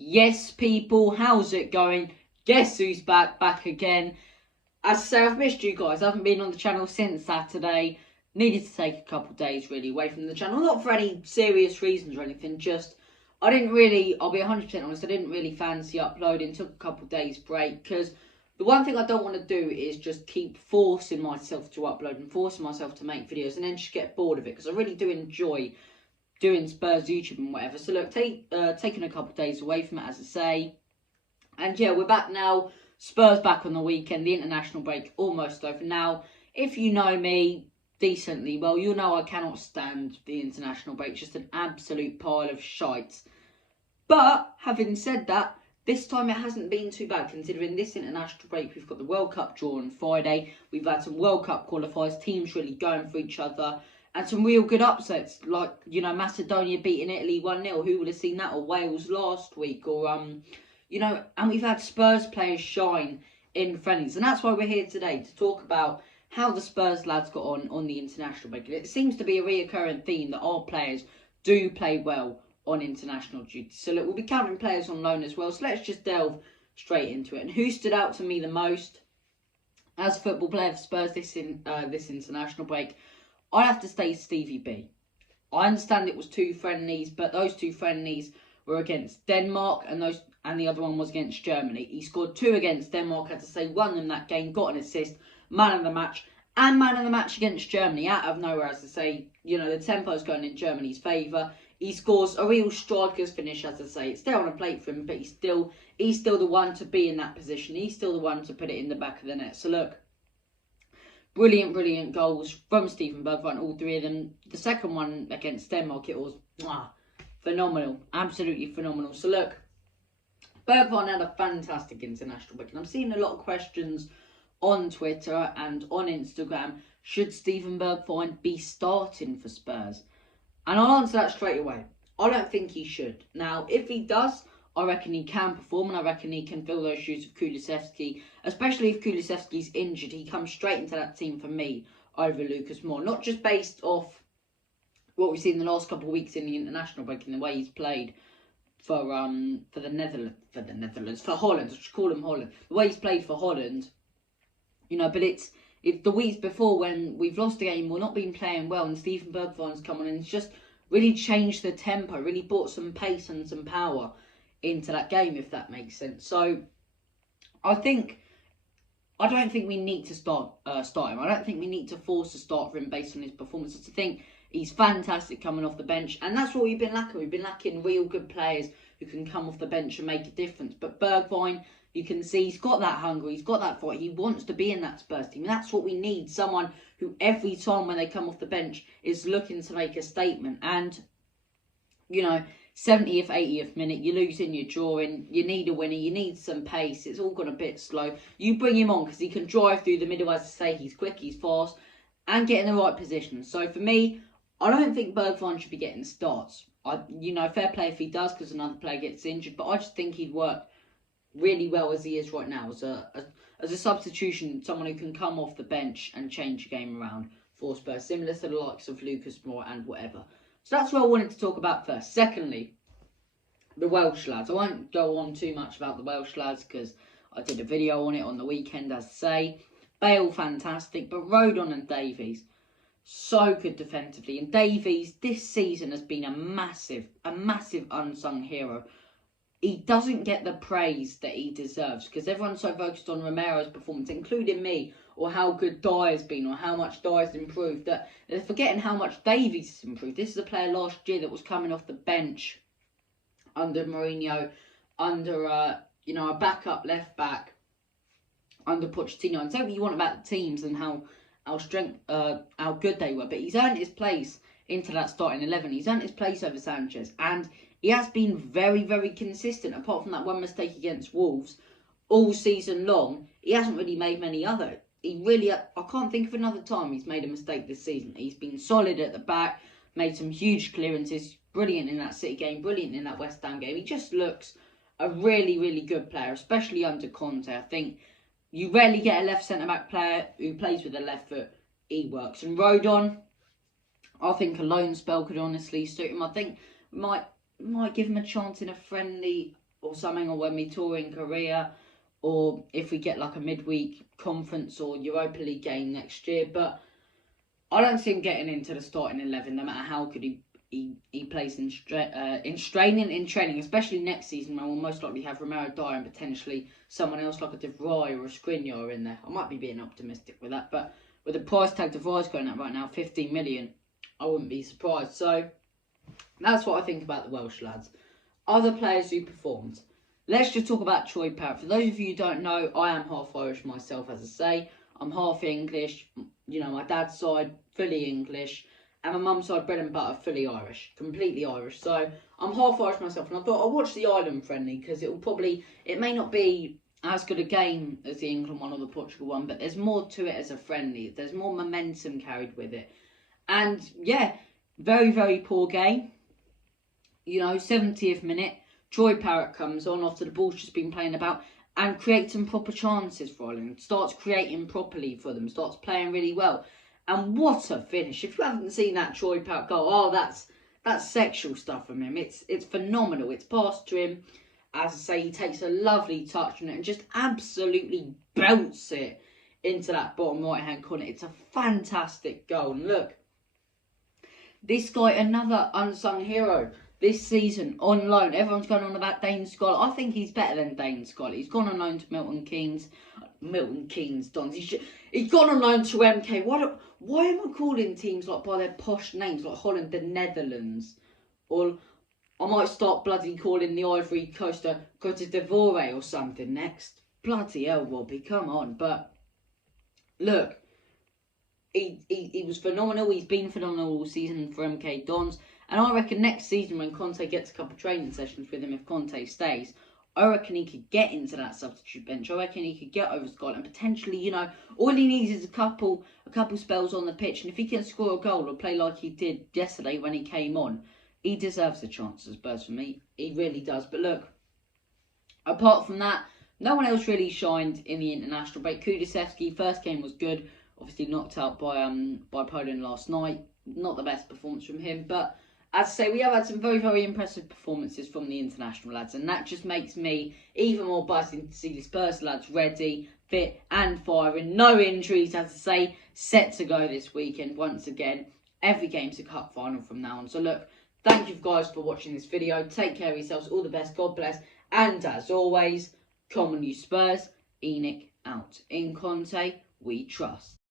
Yes, people, how's it going? Guess who's back again? As I say, I've missed you guys. I haven't been on the channel since Saturday. Needed to take a couple of days really away from the channel. Not for any serious reasons or anything, just I didn't really, I'll be 100% honest, I didn't really fancy uploading. Took a couple of days break because the one thing I don't want to do is just keep forcing myself to upload and forcing myself to make videos and then just get bored of it, because I really do enjoy doing Spurs YouTube and whatever. So look, taking a couple of days away from it, as I say. And yeah, we're back now. Spurs back on the weekend. The international break almost over. Now, if you know me decently well, you'll know I cannot stand the international break. It's just an absolute pile of shite. But having said that, this time it hasn't been too bad, considering this international break we've got the World Cup draw on Friday. We've had some World Cup qualifiers, teams really going for each other. And some real good upsets, like, you know, Macedonia beating Italy 1-0. Who would have seen that? Or Wales last week. Or, you know, and we've had Spurs players shine in friendlies. And that's why we're here today, to talk about how the Spurs lads got on the international break. It seems to be a reoccurring theme that our players do play well on international duty. So, look, we'll be counting players on loan as well. So let's just delve straight into it. And who stood out to me the most as a football player for Spurs this international break? I have to say Stevie B. I understand it was 2 friendlies, but those 2 friendlies were against Denmark, and the other one was against Germany. He scored 2 against Denmark, I had to say, won them that game, got an assist, man of the match, and man of the match against Germany, out of nowhere, as I say. You know, the tempo's going in Germany's favour. He scores a real striker's finish, as I say. It's there on a plate for him, but he's still the one to be in that position. He's still the one to put it in the back of the net. So look, brilliant goals from Steven Bergwijn, all 3 of them. The second one against Denmark, it was phenomenal, absolutely phenomenal. So look, Bergwijn had a fantastic international break, and I'm seeing a lot of questions on Twitter and on Instagram. Should Steven Bergwijn be starting for Spurs? And I'll answer that straight away. I don't think he should. Now, if he does, I reckon he can perform, and I reckon he can fill those shoes of Kulusevski. Especially if Kulusevski's injured, he comes straight into that team for me over Lucas Moura. Not just based off what we've seen in the last couple of weeks in the international break and the way he's played for Holland. I should call him Holland. The way he's played for Holland, you know. But it's the weeks before when we've lost the game, we're not been playing well, and Steven Bergwijn's come on and it's just really changed the tempo, really brought some pace and some power into that game, if that makes sense. So I don't think we need to start him. I don't think we need to force a start for him based on his performances. I think he's fantastic coming off the bench, and that's what we've been lacking. We've been lacking real good players who can come off the bench and make a difference. But Bergwijn, you can see he's got that hunger, he's got that fight, he wants to be in that Spurs team. And that's what we need, someone who every time when they come off the bench is looking to make a statement. And, you know, 70th, 80th minute, you're losing, you're drawing, you need a winner, you need some pace, it's all gone a bit slow. You bring him on because he can drive through the middle, as I say, he's quick, he's fast, and get in the right position. So for me, I don't think Bergwijn should be getting starts. You know, fair play if he does, because another player gets injured, but I just think he'd work really well as he is right now, as a substitution, someone who can come off the bench and change the game around for Spurs, similar to the likes of Lucas Moura and whatever. So that's what I wanted to talk about first. Secondly, the Welsh lads. I won't go on too much about the Welsh lads because I did a video on it on the weekend, as I say. Bale, fantastic, but Rodon and Davies, so good defensively. And Davies, this season, has been a massive unsung hero. He doesn't get the praise that he deserves because everyone's so focused on Romero's performance, including me, or how good Dyer's been, or how much Dyer's improved, that they're forgetting how much Davies has improved. This is a player last year that was coming off the bench under Mourinho, under you know, a backup left back under Pochettino. And say what you want about the teams and how good they were, but he's earned his place into that starting 11. He's earned his place over Sanchez, and he has been very consistent. Apart from that one mistake against Wolves, all season long, he hasn't really made many other. I can't think of another time he's made a mistake this season. He's been solid at the back, made some huge clearances, brilliant in that City game, brilliant in that West Ham game. He just looks a really good player, especially under Conte. I think you rarely get a left centre-back player who plays with the left foot. He works. And Rodon, I think a loan spell could honestly suit him. I think might give him a chance in a friendly. or something, or when we tour in Korea, or if we get like a midweek conference or Europa League game next year. But I don't see him getting into the starting 11, no matter how good he plays in training, especially next season when we'll most likely have Romero Dyer and potentially someone else like a De Vrij or a Skriniar in there. I might be being optimistic with that, but with the price tag De Vrij's going at right now, 15 million, I wouldn't be surprised. So that's what I think about the Welsh lads. Other players who performed. Let's just talk about Troy Parrott. For those of you who don't know, I am half Irish myself, as I say. I'm half English. You know, my dad's side, fully English. And my mum's side, bread and butter, fully Irish. Completely Irish. So, I'm half Irish myself. And I thought I'll watch the Ireland friendly because it may not be as good a game as the England one or the Portugal one, but there's more to it as a friendly. There's more momentum carried with it. And, yeah, very, very poor game. You know, 70th minute. Troy Parrott comes on after the ball's just been playing about and creates some proper chances for Ireland. Starts creating properly for them. Starts playing really well. And what a finish. If you haven't seen that Troy Parrott goal, oh, that's sexual stuff from him. It's phenomenal. It's passed to him. As I say, he takes a lovely touch on it and just absolutely belts it into that bottom right-hand corner. It's a fantastic goal. And look, this guy, another unsung hero this season on loan. Everyone's going on about Dane Scott. I think he's better than Dane Scott. He's gone on loan to Milton Keynes Dons. He's gone on loan to MK. Why am I calling teams like by their posh names, like Holland, the Netherlands? Or I might start bloody calling the Ivory Coast a Cote d'Ivoire or something next. Bloody hell, Robbie, come on. But look, he was phenomenal. He's been phenomenal all season for MK Dons. And I reckon next season when Conte gets a couple of training sessions with him, if Conte stays, I reckon he could get into that substitute bench. I reckon he could get over Scotland. Potentially, you know, all he needs is a couple spells on the pitch. And if he can score a goal or play like he did yesterday when he came on, he deserves a chance as Spurs for me. He really does. But look, apart from that, no one else really shined in the international break. Kulusevski, first game was good. Obviously knocked out by Poland last night. Not the best performance from him, but as I say, we have had some very, very impressive performances from the international lads, and that just makes me even more buzzing to see the Spurs lads ready, fit and firing. No injuries, as I say, set to go this weekend once again. Every game's a cup final from now on. So look, thank you guys for watching this video. Take care of yourselves. All the best. God bless. And as always, come on you Spurs. Enoch out. In Conte, we trust.